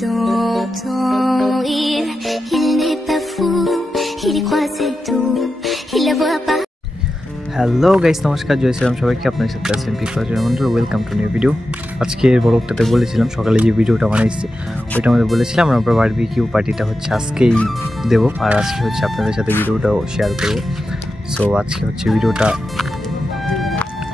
d'entendre. Il n'est pas fou, il y croit c'est tout, il la voit pas. Hello guys, নমস্কার, জয় শ্রীরাম সবাইকে। আপনার সাথে আছেন পিকমন্ডল। Welcome to new video. আজকে ব্লগটাতে বলেছিলাম সকালে যে ভিডিওটা বানাইছি ওইটা আমাদের বলেছিলাম আমরা বারবিকিউ পার্টিটা হচ্ছে আজকেই দেবো, আর আজকে হচ্ছে আপনাদের সাথে ভিডিওটাও শেয়ার করব। সো আজকে হচ্ছে ভিডিওটা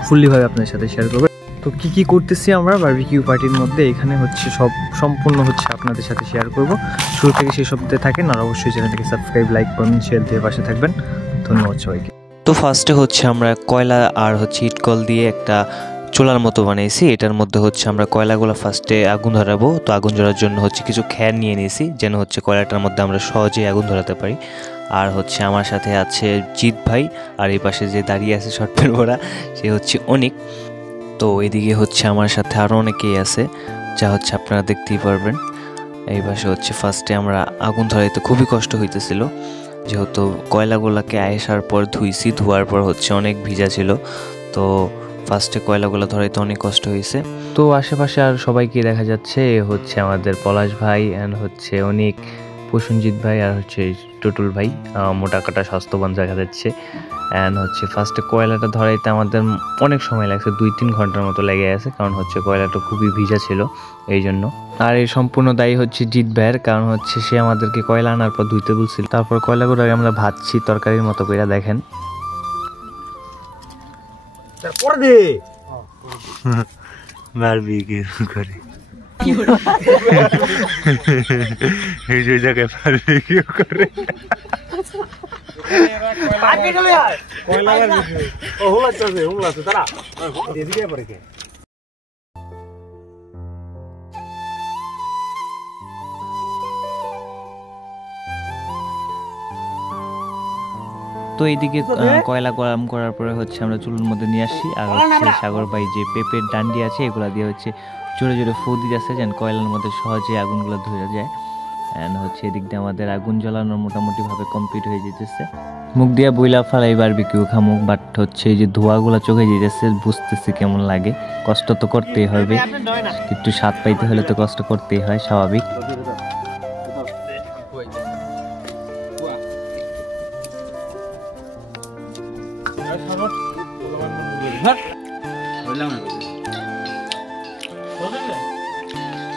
ফুললিভাবে আপনাদের সাথে শেয়ার করবো। তো কী করতেছি আমরা বারবিকিউ পার্টির মধ্যে এখানে হচ্ছে সব সম্পূর্ণ হচ্ছে আপনাদের সাথে শেয়ার করব। শুরু থেকে শেষ অবধি থাকেন, আর অবশ্যই চ্যানেলটাকে সাবস্ক্রাইব, লাইক, কমেন্ট, শেয়ার দিয়ে পাশে থাকবেন। ধন্যবাদ সবাইকে। তো ফার্স্টে হচ্ছে আমরা কয়লা আর হচ্ছে ইটকল দিয়ে একটা চুলার মতো বানিয়েছি। এটার মধ্যে হচ্ছে আমরা কয়লাগুলো ফার্স্টে আগুন ধরাবো। তো আগুন ধরার জন্য হচ্ছে কিছু খ্যার নিয়ে নিয়েছি, যেন হচ্ছে কয়লাটার মধ্যে আমরা সহজেই আগুন ধরাতে পারি। আর হচ্ছে আমার সাথে আছে জিৎ ভাই, আর এই পাশে যে দাঁড়িয়ে আছে শর্ট প্যান্ট পরা সে হচ্ছে অনিক। তো এইদিকে হচ্ছে আমার সাথে আরও অনেকেই আছে, যা হচ্ছে আপনারা দেখতেই পারবেন। এই পাশে হচ্ছে ফার্স্টে আমরা আগুন ধরাইতে খুবই কষ্ট হইতেছিল, যেহেতু কয়লাগুলোকে আসার পর ধুইছি, ধোয়ার পর হচ্ছে অনেক ভিজা ছিল। তো ফার্স্টে কয়লাগুলো ধরাইতে অনেক কষ্ট হয়েছে। তো আশেপাশে আর সবাইকে দেখা যাচ্ছে, হচ্ছে আমাদের পলাশ ভাই অ্যান্ড হচ্ছে অনেক প্রসেনজিৎ ভাই আর হচ্ছে টুটুল ভাই, মোটা কাটা স্বাস্থ্যবান দেখা যাচ্ছে। অ্যান্ড হচ্ছে ফার্স্টে কয়লাটা ধরাইতে আমাদের অনেক সময় লাগছে, 2-3 ঘন্টার মতো লেগে গেছে, কারণ হচ্ছে কয়লাটা খুবই ভিজা ছিল এই জন্য। আর এই সম্পূর্ণ দায়ী হচ্ছে জিৎ ভাইয়ের, কারণ হচ্ছে সে আমাদেরকে কয়লা আনার পর ধুইতে বলছিল। তারপর কয়লাগুলো আমরা ভাজছি তরকারির মতো করে, দেখেন। এই যে জায়গায় বারবিকিউ করে তো এইদিকে কয়লা গরম করার পরে হচ্ছে আমরা চুলোর মধ্যে নিয়ে আসছি। আর হচ্ছে সাগর ভাই যে পেঁপের ডান্ডি আছে এগুলা দিয়ে হচ্ছে জোরে জোরে ফু দিতেছে, যেন কয়লার মধ্যে সহজে আগুনগুলো ধরে যায়। অ্যান্ড হচ্ছে এদিক দিয়ে আমাদের আগুন জ্বালানোর মোটামুটিভাবে কমপ্লিট হয়ে যেতেছে। মুখ দিয়ে বইলা ফেলাই বারবিকিউ খামুক, বাট হচ্ছে এই যে ধোঁয়াগুলো চোখে যেতেছে, বুঝতেছি কেমন লাগে। কষ্ট তো করতেই হবে, একটু স্বাদ পাইতে হলে তো কষ্ট করতেই হয়, স্বাভাবিক।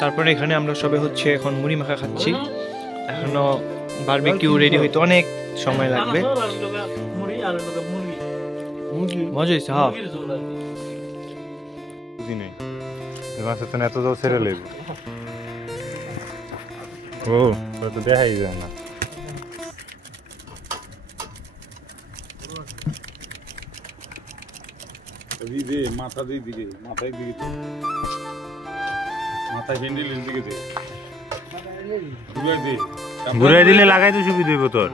তারপরে এখানে আমরা সবে হচ্ছে এখন মুড়ি মাখা খাচ্ছি। এখনো বারবিকিউ রেডি হইতে অনেক সময় লাগবে। মজা হয়েছে। হ্যাঁ, এত তো ছেড়ে লেবে ও তো দেখাই যায় না। মাথা দিয়ে দিকে, মাথায় দিকে, মাথায় হ্যান্ডেলের দিকে দে, ঘুরাই দিলে লাগাইতে সুবিধা হইব তোর।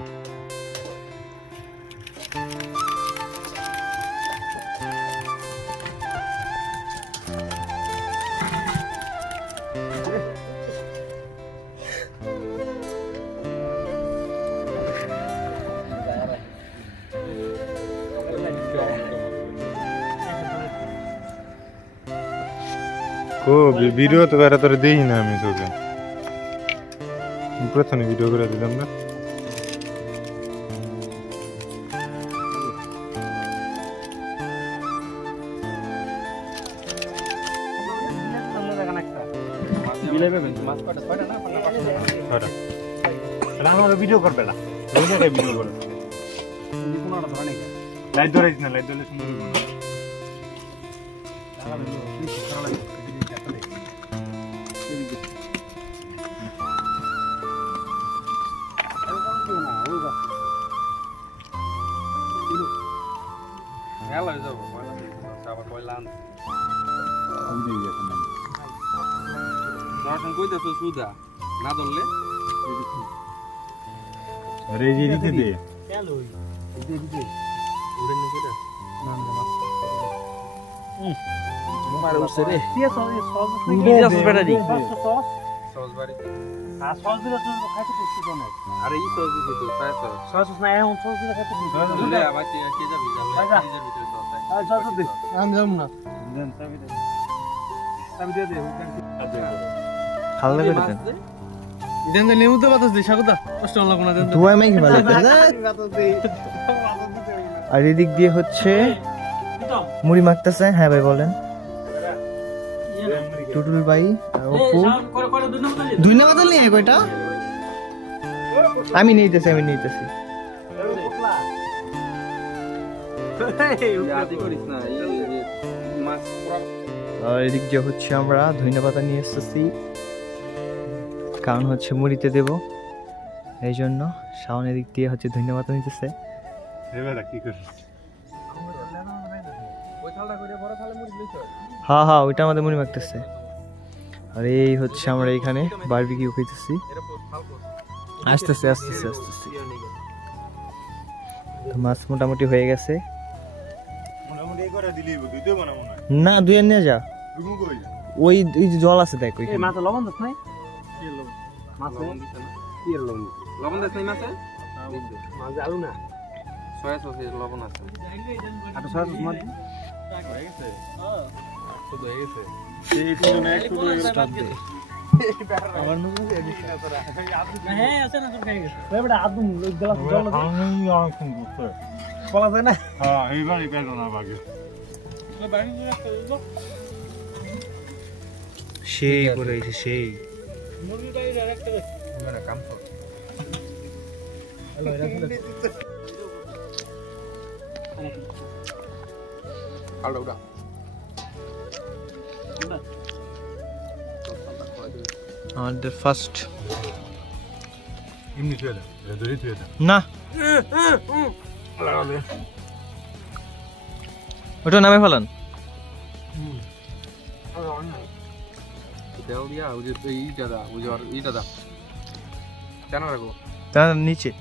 ও ভিডিও তো বেড়া তোরে দেখি না আমি, তোকে প্রথমে ভিডিও করে দিলাম না। ভিডিও করবে না, ভিডিও করে লাইট ধরাইছ না, লাইট ধরলে সুন্দর। হালকা করে দেন। দেন দেন নেমুতে বাতাস দে স্বাগতা কষ্ট হলো কোনা দেন ধোয়া মেঘে ভালো আর এদিক দিয়ে হচ্ছে মুড়ি মাখতেছে। হ্যাঁ ভাই বলেন। টুটুল ভাই আর অপু দুই না বদল নিয়ে কয়টা আমি নিতেছি আর এদিক দিয়ে হচ্ছে আমরা ধনিয়া পাতা নিয়ে এসেছি, কারণ হচ্ছে মুড়িতে দেব, এই জন্য শাওন এদিক দিয়ে হচ্ছে ধনিয়া পাতা নিতেছে। হ্যাঁ ওইটা আমাদের মুড়ি মাখতেছে। আর এই হচ্ছে আমরা এখানে বারবিকিউ খাইতেছি। আস্তে মাছ মোটামুটি হয়ে গেছে। না দুই নিয়ে যা, ওই জল আছে দেখ ওই লবণ দিস নাই লবণ দিস নাই মাছে মাছ আলু না সয়া সস লবণ আছে আর সয়া সস মাছ হয়ে গেছে শুধু হয়ে গেছে এইটুকু না একটু স্টপ দে আমার নতুন এডিশন করা হ্যাঁ আছে না তোর খাই গেছে রে বড় আদম গ্লাস জল আমি আর কোন করতে বলা যায় না। হ্যাঁ এইবারই পেলো না বাগে সেই করে সেই মুরগিটাই ডাইরেক্ট দে না কাম কর হ্যালো এটা হ্যালো উড়া আমাদের ফার্স্ট এমনি তুই না ওটা নামে ফেলান। তার নিচে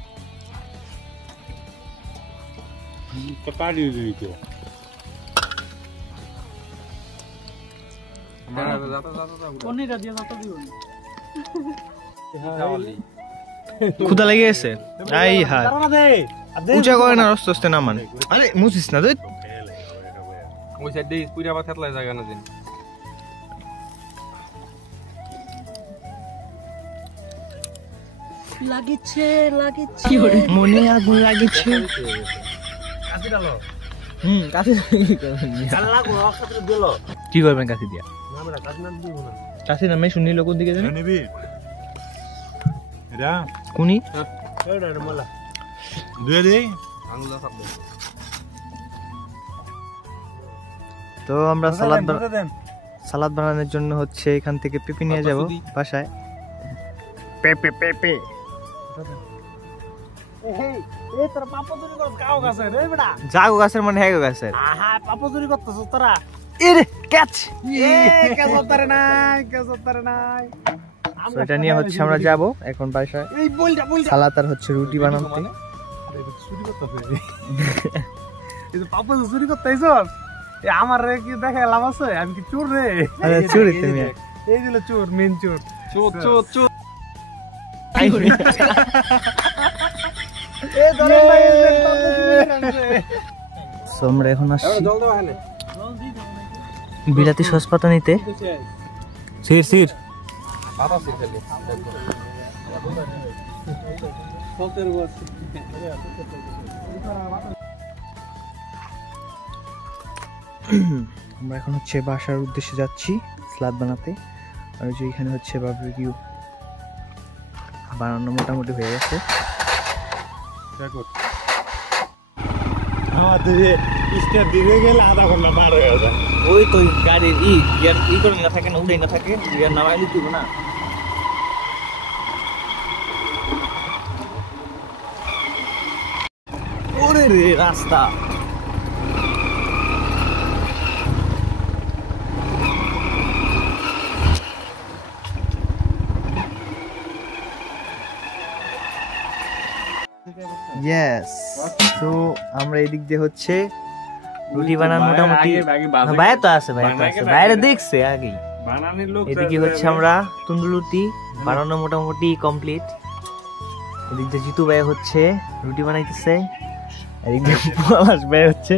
ক্ষুদা লেগে গেছে। আই হায় উঁচা করে না রস্ত না মানে আরে মুছিস না তুই ওই সাইড দিয়ে পুরা বা থেতলা জায়গা না দিন লাগিছে মনে আগুন লাগিছে। কাটি ডালো কাছে কাল্লা গো খাতরে দিলো কি করবেন কাছে দিয়া না আমরা কাটি না দিব না কাছে নামে শুনি লোক দিকে জানি নিবি এটা কোনি এইটা মালা দুয়ে দেই আঙুলা সব দে তো আমরা সালাদ বানানোর জন্য হচ্ছে এখান থেকে পেঁপে নিয়ে যাব বাসায়। পেঁপে এই তোর পাপা চুরি করছ গাও গাছে রে বেটা জাগো গাছের মানে হ্যাগো গাছের আহা পাপা চুরি করতেছ তোরা এরে ক্যাচ কেজতারে নাই তো এটা নিয়ে হচ্ছে আমরা যাব এখন বাসায়। এই বলটা সালাদ আর হচ্ছে রুটি বানাতে। চুরি করতেছ এই তো পাপা চুরি করতেছ এ আমার রে কি দেখে লাভ আছে আমি কি চোর রে আরে চুরি তুমি এই দিল চোর মেন চোর এ ধরে ভাই আমরা এখন আসছি বিলাতি সস পাতা নিতে। সির আমরা এখন হচ্ছে বাসার উদ্দেশ্যে যাচ্ছি সালাদ বানাতে। আর যে এখানে হচ্ছে বারবিকিউ বানানো মোটামুটি হয়ে গেছে। ওই তো গাড়ির গিয়ার করে না থাকে না উড়ে না থাকে গিয়ার নামাইলে দিব না। ওরে রে রাস্তা ইয়েস। তো আমরা এদিক দিয়ে হচ্ছে রুটি বানানো মোটামুটি বাইরে তো আছে বাইরে দেখছে আগেই। এদিকে হচ্ছে আমরা তন্দুর রুটি বানানো মোটামুটি কমপ্লিট। এদিক দিয়ে জিতু ভাই হচ্ছে রুটি বানাইতেছে, এদিক দিয়ে পলাশ ভাই হচ্ছে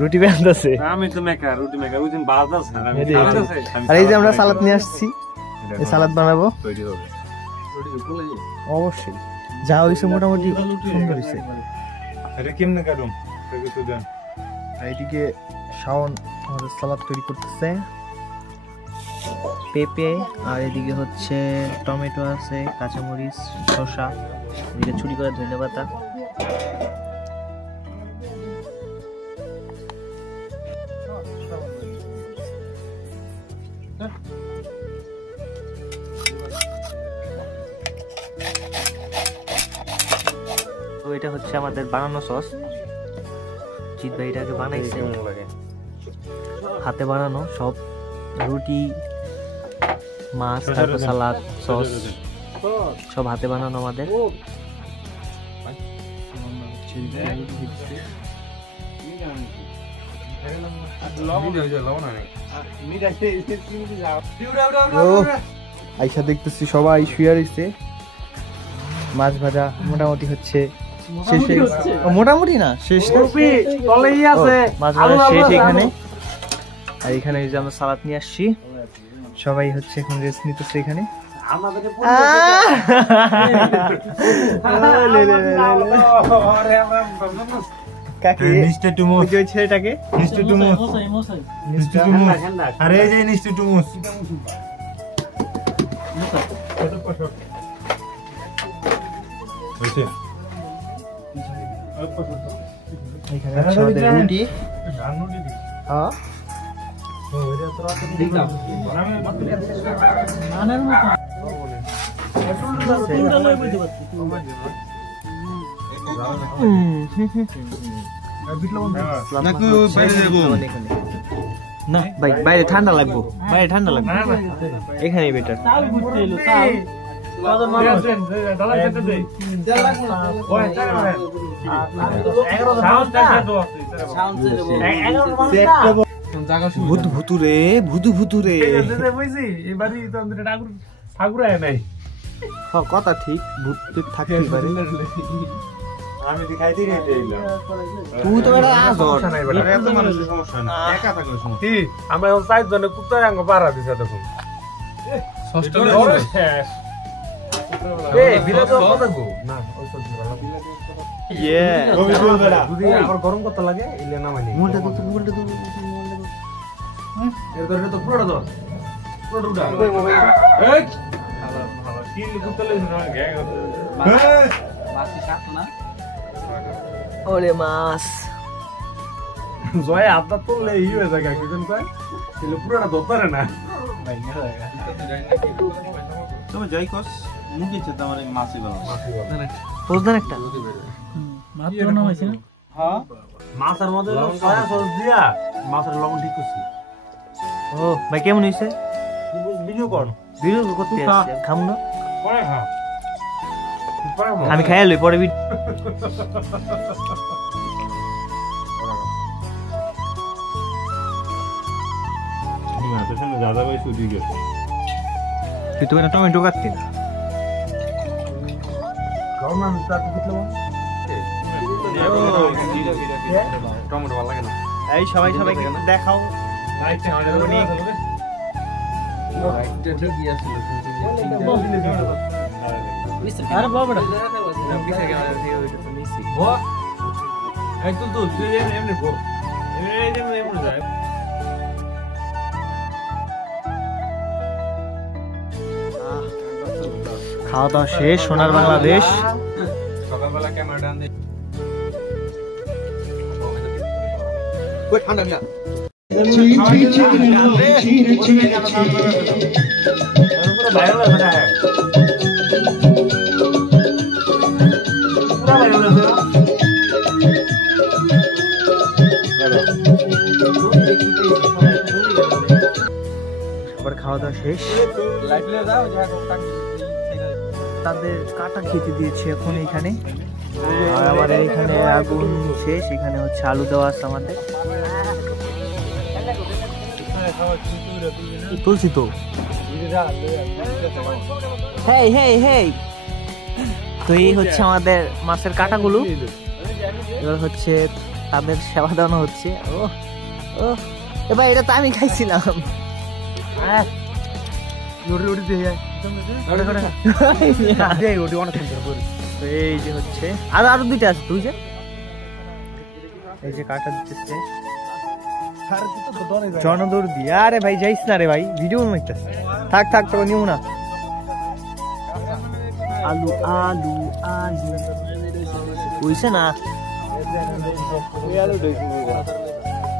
রুটি বানাইতেছে। আমি তো মেকার রুটি মেকার ওই দিন বাজ আছে আর এই যে আমরা সালাদ নিয়ে আসছি, এই সালাদ বানাবো। অবশ্যই যা হয়েছে মোটামুটি সুন্দর হয়েছে। এটা কেমনে কাটুম তো দেন। আর এদিকে শাওন আমাদের সালাদ তৈরি করতেছে, পেঁপে আর এদিকে হচ্ছে টমেটো আছে, কাঁচামরিচ, শসা, এদিকে ছুরি করে ধনেপাতা। তো এটা হচ্ছে আমাদের বানানো সস, জিৎ ভাই এটাকে বানাইছে, হাতে বানানো সব, রুটি, মাছ, তারপর সালাদ, সস সব হাতে বানানো আমাদের। আইসা দেখতেছি সবাই শুয়ে রয়েছে, মাছ ভাজা মোটামুটি হচ্ছে শেষ হয়ে গেছে। মোটামুটি না শেষ, মাছ ভাজা শেষ এখানে। আর এখানে যে আমরা সালাদ নিয়ে আসছি, সবাই হচ্ছে এখন রেস্ট নিতেছে এখানে। ছেলেটাকে আরে এই যে নিশ্চয় টুমুস এখানে হচ্ছে আমাদের রুটি। হ্যাঁ না ভাই, বাইরে ঠান্ডা লাগবো, বাইরে ঠান্ডা লাগবে, এখানেই বেটার। ভুতুরে কথা ঠিক, ভূত থাকে আমি দেখাইতে তুই তো আমরা এখন 4 জনে কুত্তার আঙ্গ পাড়া দিছে তখন আবার গরম করতে লাগে ইলে নামাইনি তো পুরোটা ধর পুরোটা ওরে মাছ জয় আপনার তুললে ই হয়ে যায় একজন কয় পুরোটা ধরতে না তুমি যাই কস মুগেছে তো আমার মাছই বলা বুঝলেন একটা মাত্র না হইছে হ্যাঁ মাছের মধ্যে সয়া সস দিয়া মাছের লবণ ঠিক করছি। ও ভাই কেমন হইছে? ভিডিও কর, ভিডিও করতে আসছে, খাম না পরে খা, আমি খাইয়া লই পরে দাদা ভাই শুধু গেছে তুই তো একটা টমেটো কাটতি না টমেটো ভালো লাগে না। এই সবাই সবাইকে দেখাও খাওয়া দাওয়া শেষ, সোনার বাংলাদেশ। সকালবেলা ক্যামেরাটা আনতে ওই ঠান্ডা মিয়া সবার খাওয়া দাওয়া শেষ, তাদের কাটা খেতে দিয়েছি এখন এইখানে। আর আমার এইখানে আগুন শেষ, এখানে হচ্ছে আলু দেওয়া আছে আমাদের, তুলছি তো। হেই হেই হেই, তো এই হচ্ছে আমাদের মাছের কাটাগুলো, এবার হচ্ছে তাদের সেবা দেওয়ানো হচ্ছে। ও ও এবার এটা তো আমি খাইছিলাম। এই যে হচ্ছে আরো দুইটা আছে তুই যে এই যে কাটা দিচ্ছে জনদৌড় দিয়ে। আরে ভাই যাইস না রে ভাই, ভিডিও বানাইতেছে। থাক থাক তো নিও না। আলু আলু আলু বুঝছে না।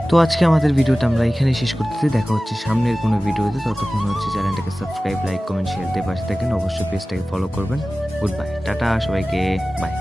তো আজকে আমাদের ভিডিওটা আমরা এখানে শেষ করতেছি। দেখা হচ্ছে সামনের কোনো ভিডিওতে। ততক্ষণ হচ্ছে চ্যানেলটাকে সাবস্ক্রাইব, লাইক, কমেন্ট, শেয়ার দিয়ে পাশে থাকেন। অবশ্যই পেজটাকে ফলো করবেন। গুড বাই, টাটা সবাইকে, বাই।